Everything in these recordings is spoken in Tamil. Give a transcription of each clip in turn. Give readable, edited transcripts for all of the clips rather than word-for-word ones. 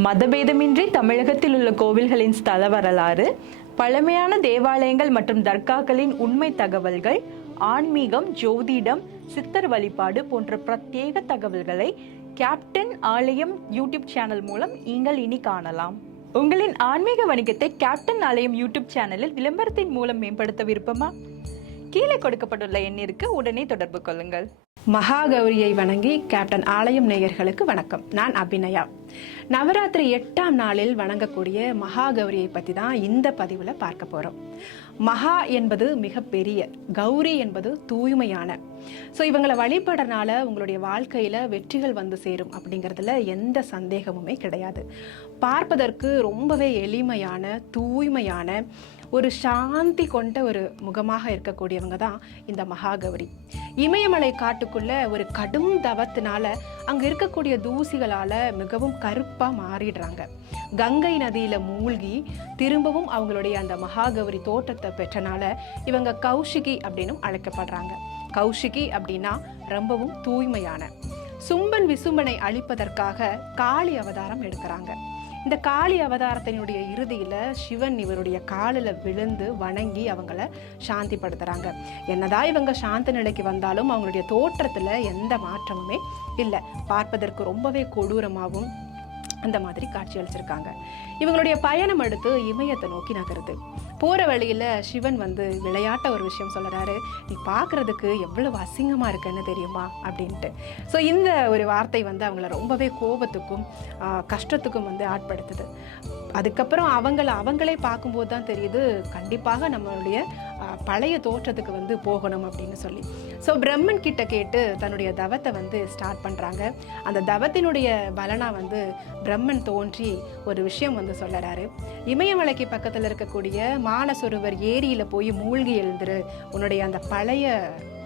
மதபேதமின்றி தமிழகத்தில் உள்ள கோவில்களின் ஸ்தல வரலாறு, பழமையான தேவாலயங்கள் மற்றும் தர்காக்களின் உண்மை தகவல்கள், ஆன்மீகம், ஜோதிடம், சித்தர் வழிபாடு போன்ற பிரத்யேக தகவல்களை கேப்டன் ஆலயம் யூடியூப் சேனல் மூலம் நீங்கள் இனி காணலாம். உங்களின் ஆன்மீக வணிகத்தை கேப்டன் ஆலயம் யூடியூப் சேனலில் விளம்பரத்தின் மூலம் மேம்படுத்த விருப்பமா? கீழே கொடுக்கப்பட்டுள்ள எண்ணிற்கு உடனே தொடர்பு கொள்ளுங்கள். மகாகௌரியை வணங்கி கேப்டன் ஆலயம் நேயர்களுக்கு வணக்கம். நான் அபிநயா. நவராத்திரி 8ஆம் நாளில் வணங்கக்கூடிய மகாகௌரியை பற்றி தான் இந்த பதிவில் பார்க்க போகிறோம். மகா என்பது மிகப்பெரிய, கௌரி என்பது தூய்மையான. ஸோ இவங்களை வழிபடுறதுனால உங்களுடைய வாழ்க்கையில் வெற்றிகள் வந்து சேரும் அப்படிங்கிறதுல எந்த சந்தேகமுமே கிடையாது. பார்ப்பதற்கு ரொம்பவே எளிமையான, தூய்மையான, ஒரு சாந்தி கொண்ட ஒரு முகமாக இருக்கக்கூடியவங்க தான் இந்த மகாகௌரி. இமயமலை காட்டுக்குள்ள ஒரு கடும் தவத்தினால அங்க இருக்கக்கூடிய தூசிகளால மிகவும் கருப்பா மாறிடுறாங்க. கங்கை நதியில மூழ்கி திரும்பவும் அவங்களுடைய அந்த மகாகௌரி தோற்றத்தை பெற்றனால இவங்க கௌஷிகி அப்படின்னு அழைக்கப்படுறாங்க. கௌஷிகி அப்படின்னா ரொம்பவும் தூய்மையான. சும்பன் விசும்பனை அழிப்பதற்காக காளி அவதாரம் எடுக்கிறாங்க. இந்த காளி அவதாரத்தினுடைய இறுதியில் சிவன் இவருடைய காலில் விழுந்து வணங்கி அவங்கள சாந்திப்படுத்துகிறாங்க. என்னதான் இவங்க சாந்த நிலைக்கு வந்தாலும் அவங்களுடைய தோற்றத்தில் எந்த மாற்றமுமே இல்லை. பார்ப்பதற்கு ரொம்பவே கொடூரமாகவும் அந்த மாதிரி காட்சி அளிச்சிருக்காங்க. இவங்களுடைய பயணம் அடுத்து இமயத்தை நோக்கி நகருது. போகிற வழியில் சிவன் வந்து விளையாட்ட ஒரு விஷயம் சொல்கிறாரு, நீ பார்க்குறதுக்கு எவ்வளவு அசிங்கமாக இருக்குன்னு தெரியுமா அப்படின்ட்டு. ஸோ இந்த ஒரு வார்த்தை வந்து அவங்கள ரொம்பவே கோபத்துக்கும் கஷ்டத்துக்கும் வந்து ஆட்படுத்துது. அதுக்கப்புறம் அவங்களே பார்க்கும்போது தான் தெரியுது, கண்டிப்பாக நம்மளுடைய பழைய தோற்றத்துக்கு வந்து போகணும் அப்படின்னு சொல்லி. ஸோ பிரம்மன் கிட்ட கேட்டு தன்னுடைய தவத்தை வந்து ஸ்டார்ட் பண்ணுறாங்க. அந்த தவத்தினுடைய பலனா வந்து பிரம்மன் தோன்றி ஒரு விஷயம் வந்து சொல்லறாரு. இமயமலைக்கு பக்கத்தில் இருக்கக்கூடிய மானசொருவர் ஏரியில் போய் மூழ்கி எழுந்துரு, உன்னுடைய அந்த பழைய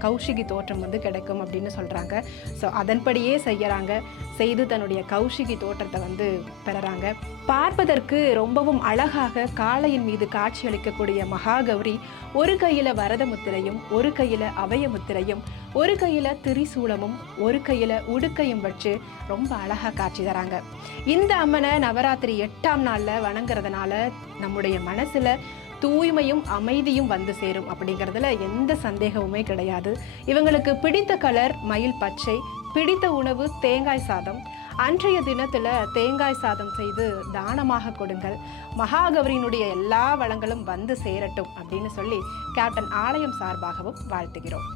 கௌஷிகி தோற்றம் வந்து கிடைக்கும் அப்படின்னு சொல்கிறாங்க. ஸோ அதன்படியே செய்து தன்னுடைய கௌஷிகி தோற்றத்தை வந்து பெறுறாங்க. பார்ப்பதற்கு ரொம்பவும் அழகாக காளையின் மீது காட்சி அளிக்கக்கூடிய மகாகௌரி ஒரு கையில் வரத முத்திரையும், ஒரு கையில் அபய முத்திரையும், ஒரு கையில் திரிசூலமும், ஒரு கையில் உடுக்கையும் வச்சு ரொம்ப அழகாக காட்சி தராங்க. இந்த அம்மனை நவராத்திரி 8ஆம் நாளில் வணங்குறதுனால நம்முடைய மனசில் தூய்மையும் அமைதியும் வந்து சேரும் அப்படிங்கிறதுல எந்த சந்தேகமுமே கிடையாது. இவங்களுக்கு பிடித்த கலர் மயில் பச்சை, பிடித்த உணவு தேங்காய் சாதம். அன்றைய தினத்தில் தேங்காய் சாதம் செய்து தானமாக கொடுங்கள். மகாகௌரியினுடைய எல்லா வளங்களும் வந்து சேரட்டும் அப்படின்னு சொல்லி கேப்டன் ஆலயம் சார்பாகவும் வாழ்த்துகிறோம்.